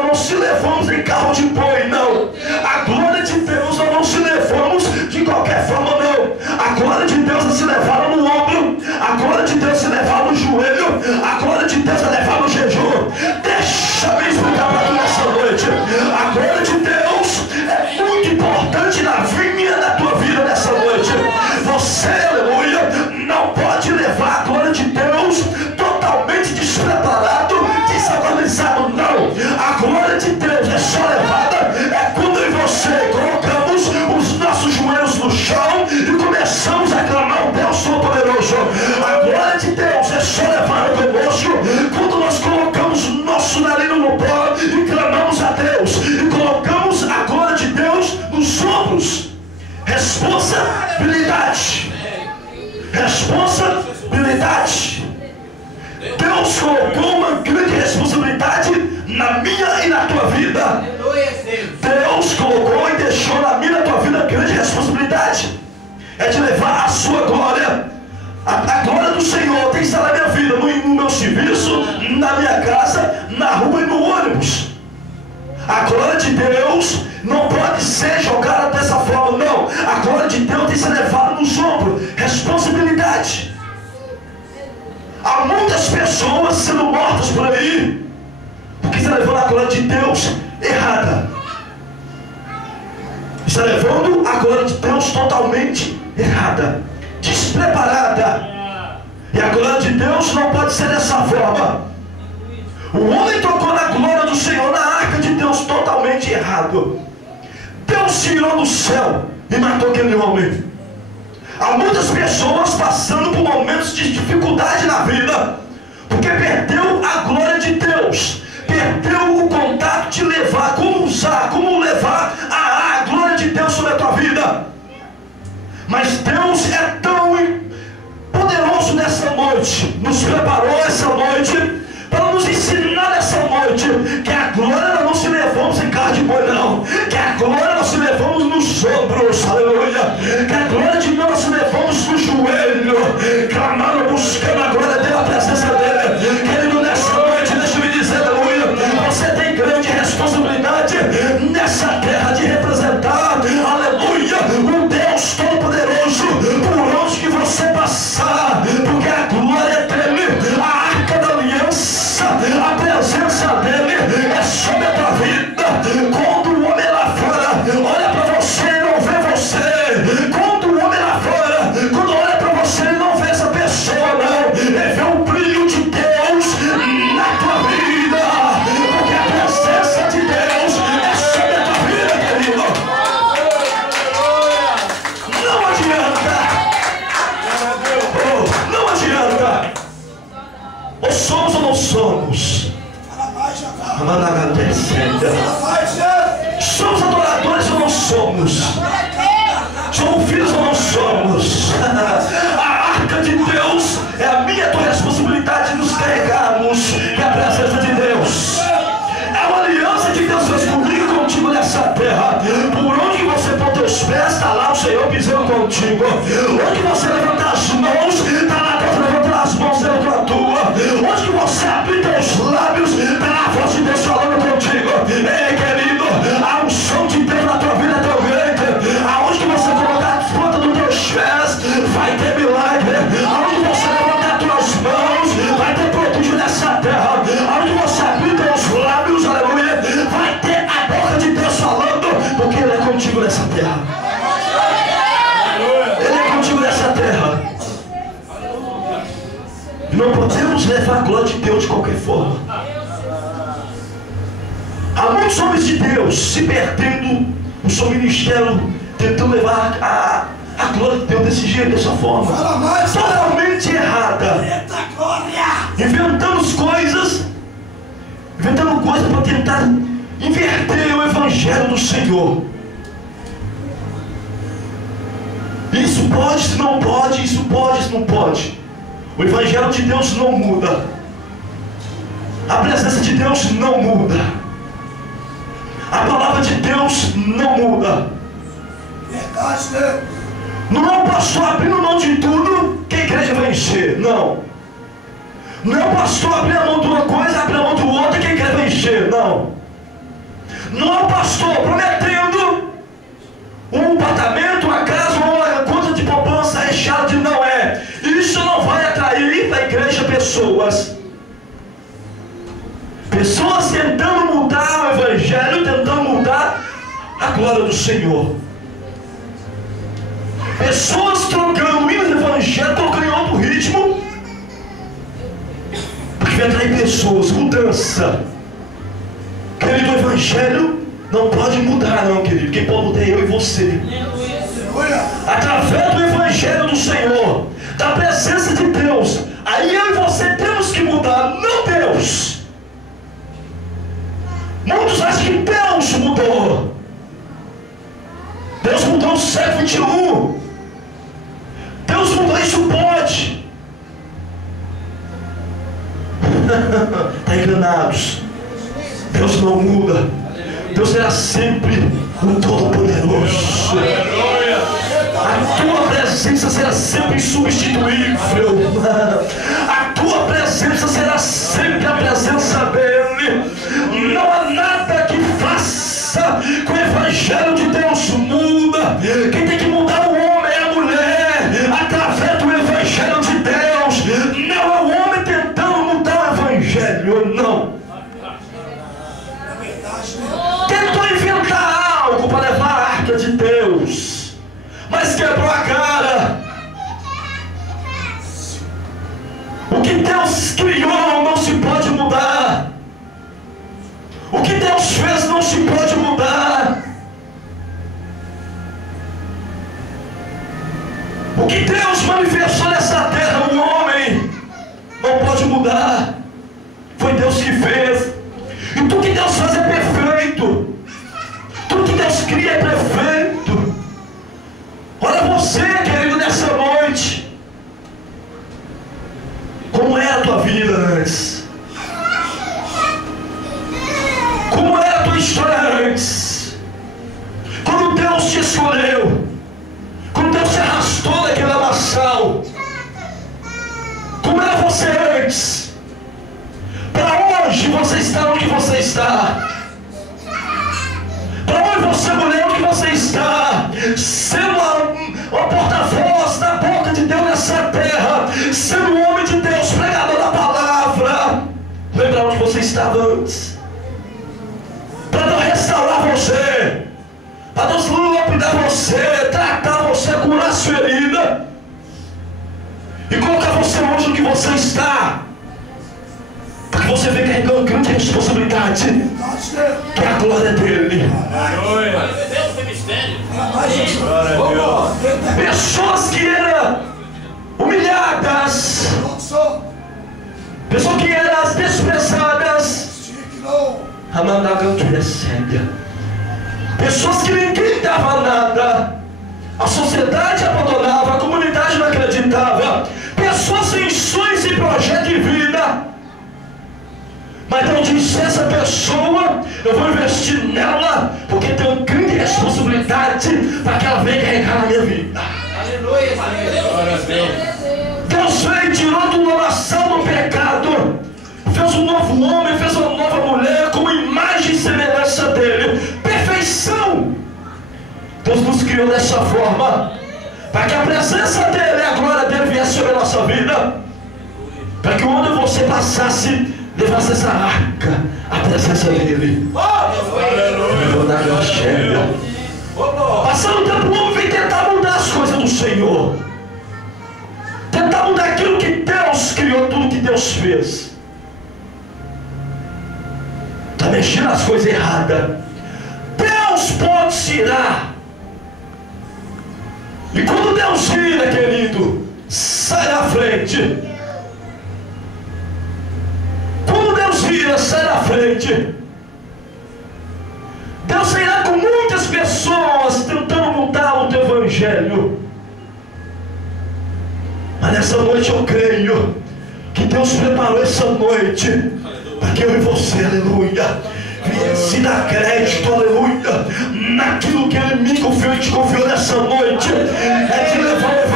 nós não se levamos em carro de boi, não. A glória de Deus nós não se levamos de qualquer forma, não. A glória de Deus é se levar no ombro, a glória de Deus é se levar no joelho, a glória de Deus é levar no jejum. Deixa eu explicar para tu nessa noite. A glória de Deus é muito importante na minha, na tua vida nessa noite. Você, aleluia, não pode levar a glória de Deus totalmente despreparado, desorganizado, não. A glória de Deus é só levada quando eu e você colocamos os nossos joelhos no chão e começamos a clamar o Deus Todo-Poderoso. A glória de Deus é só levada conosco quando nós colocamos o nosso nariz no pó e clamamos a Deus e colocamos a glória de Deus nos ombros. Responsabilidade. Responsabilidade. Deus colocou uma grande responsabilidade na minha e na tua vida. Deus colocou e deixou na minha e na tua vida grande responsabilidade. É de levar a sua glória. A glória do Senhor tem que estar na minha vida, no meu serviço, na minha casa, na rua e no ônibus. A glória de Deus não pode ser jogada dessa forma, não. A glória de Deus tem que ser levada nos ombros. Responsabilidade. Há muitas pessoas sendo mortas por aí porque está levando a glória de Deus errada. Está levando a glória de Deus totalmente errada, despreparada. E a glória de Deus não pode ser dessa forma. O homem tocou na glória do Senhor, na arca de Deus, totalmente errado. Deus se virou do céu e matou aquele homem. Há muitas pessoas passando por momentos de dificuldade na vida, porque perdeu a glória de Deus, perdeu o contato de levar, como usar, como levar a glória de Deus sobre a tua vida. Mas Deus é tão poderoso nessa noite, nos preparou essa noite para nos ensinar nessa noite que a glória nós não se levamos em carro de boi, não. Que a glória nós se levamos nos ombros, aleluia. Que a glória de Deus nós se levamos no joelho, clamando, buscando a glória dele, a presença dele. Querido, nessa noite, deixa eu me dizer, aleluia, você tem grande responsabilidade nessa terra de representar, aleluia, o Deus Todo-Poderoso por onde que você passar, porque a glória é dele, a arca da aliança, a presença dele é sobre a tua vida. Quando o homem lá fora olha para você e não vê você, quando o homem lá fora, quando olha para você ele não vê essa pessoa, não, ele vê o brilho de Deus na tua vida, porque a presença de Deus é sobre a tua vida, querido. Não adianta, não adianta. Ou somos ou não somos? Somos adoradores ou não somos? Somos filhos ou não somos? A arca de Deus é a minha e a tua responsabilidade de nos carregarmos, que é a presença de Deus. É uma aliança que Deus fez comigo e contigo nessa terra. Por onde você põe teus pés, está lá o Senhor pisando contigo. Onde você levantar as mãos, está lá Deus levantando as mãos dentro da tua. Onde que você abrir teus lábios, está lá a voz de Deus falando contigo. Ei, querido, a unção de Deus na tua vida é tão grande. Aonde que você colocar as pontas dos teus pés, vai ter milagre. Aonde você levantar as tuas mãos, vai ter prodígio nessa terra. Aonde você abrir teus lábios, aleluia, vai ter a boca de Deus falando, porque Ele é contigo nessa terra. Ele é contigo nessa terra. E não podemos levar a glória de Deus de qualquer forma. Há muitos homens de Deus se perdendo no seu ministério, tentando levar a glória de Deus desse jeito, dessa forma totalmente errada, inventando coisas para tentar inverter o evangelho do Senhor. Isso pode, isso não pode, isso pode, isso não pode. O evangelho de Deus não muda, a presença de Deus não muda, a palavra de Deus não muda. Verdade, né? Não é o pastor abrindo mão de tudo que a igreja vai encher, não. Não é o pastor abrir a mão de uma coisa, abrir a mão de outra que a igreja vai encher, não. Não é o pastor prometendo um apartamento, uma casa, uma conta de poupança recheada de não é. Isso não vai atrair para a igreja pessoas. Pessoas tentando mudar o evangelho, tentando mudar a glória do Senhor. Pessoas trocando o evangelho, trocando em outro ritmo, porque vai atrair pessoas, mudança. Querido, o evangelho não pode mudar não, querido. Quem pode mudar é eu e você. Através do evangelho do Senhor, da presença de Deus, aí eu e você temos que mudar, não Deus. Muitos acham que Deus mudou. Deus mudou no século XXI. Deus mudou, isso pode. Está enganados. Deus não muda. Deus será sempre o Todo-Poderoso. A tua presença será sempre insubstituível. A tua presença será sempre a presença dEle. Não há nada que faça com o evangelho de Deus muda. Quem tem que mudar o homem é a mulher, através do evangelho de Deus. Não é o homem tentando mudar o evangelho, não. Tentou inventar algo para levar a arca de Deus, mas quebrou a cara. O que Deus criou não se pode mudar. O que Deus fez não se pode mudar. O que Deus manifestou nessa terra, o homem não pode mudar. Foi Deus que fez. E tudo que Deus faz é perfeito. Tudo que Deus cria é perfeito. Olha você, querido, nessa noite. Como era a tua vida antes? Como era a tua história antes? Quando Deus te escolheu, quando Deus te arrastou daquele lamaçal, como era você antes? Para hoje você está onde você está? Para onde você, mulher, onde você está? Sendo uma porta-voz da boca de Deus nessa terra, sendo um homem de Deus, pregador da palavra. Lembra onde você estava antes? Para Deus restaurar você, para Deus lapidar você, tratar você, curar sua herida e colocar você hoje no que você está, para que você venha carregando grande responsabilidade, que é a glória dele. Pessoas que eram humilhadas, pessoas que eram desprezadas, pessoas que ninguém dava nada, a sociedade abandonava, a comunidade não acreditava, pessoas sem sonhos e projeto de vida. Mas Deus disse: essa pessoa, eu vou investir nela, porque tem uma grande responsabilidade para que ela venha carregar na minha vida. Aleluia, Deus veio, tirou do lamaçal do pecado, fez um novo homem, fez uma nova mulher, com imagem e semelhança dele. Perfeição. Deus nos criou dessa forma, para que a presença dele, a glória dele viesse sobre a nossa vida, para que onde você passasse, levasse essa arca, a presença dele. Passando o tempo, o homem vem tentar mudar as coisas do Senhor, tentar mudar aquilo que Deus criou, tudo que Deus fez. Está mexendo as coisas erradas. Deus pode tirar. E quando Deus vira, querido, sai da frente. Quando Deus vira, sai da frente. Deus sairá com muitas pessoas tentando mudar o teu evangelho. Mas nessa noite eu creio que Deus preparou essa noite para que eu e você, aleluia, se dá crédito, aleluia, naquilo que Ele me confiou e te confiou nessa noite, é de levar o